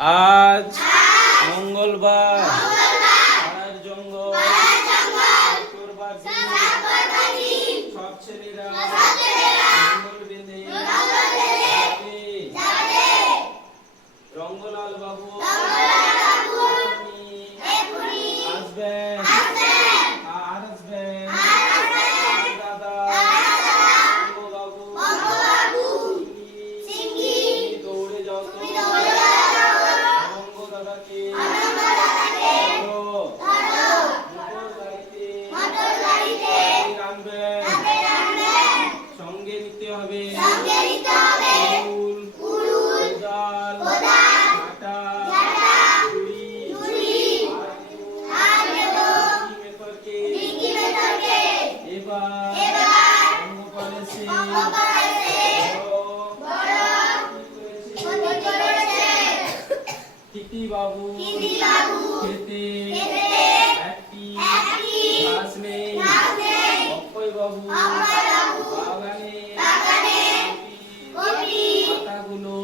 আজ মঙ্গলবার পাড়ার জঙ্গল করবার দিন সব ছেলেরা জঙ্গল বেঁধে যাবে। রঙ্গলাল বাবু আসবেন আর আসবেন দাদা বাবু দৌড়ে যাও দাদাকে সঙ্গে নিতে হবে বাবু খেতে একটি ঘাস নেই অক্ষয় বাবু বাগানে পাতাগুলো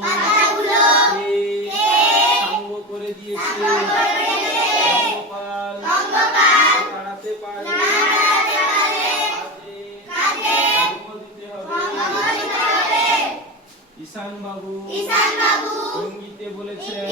সঙ্গ করে দিয়েছে তাড়াতে পারে ঈশান বাবু সঙ্গীতে বলেছেন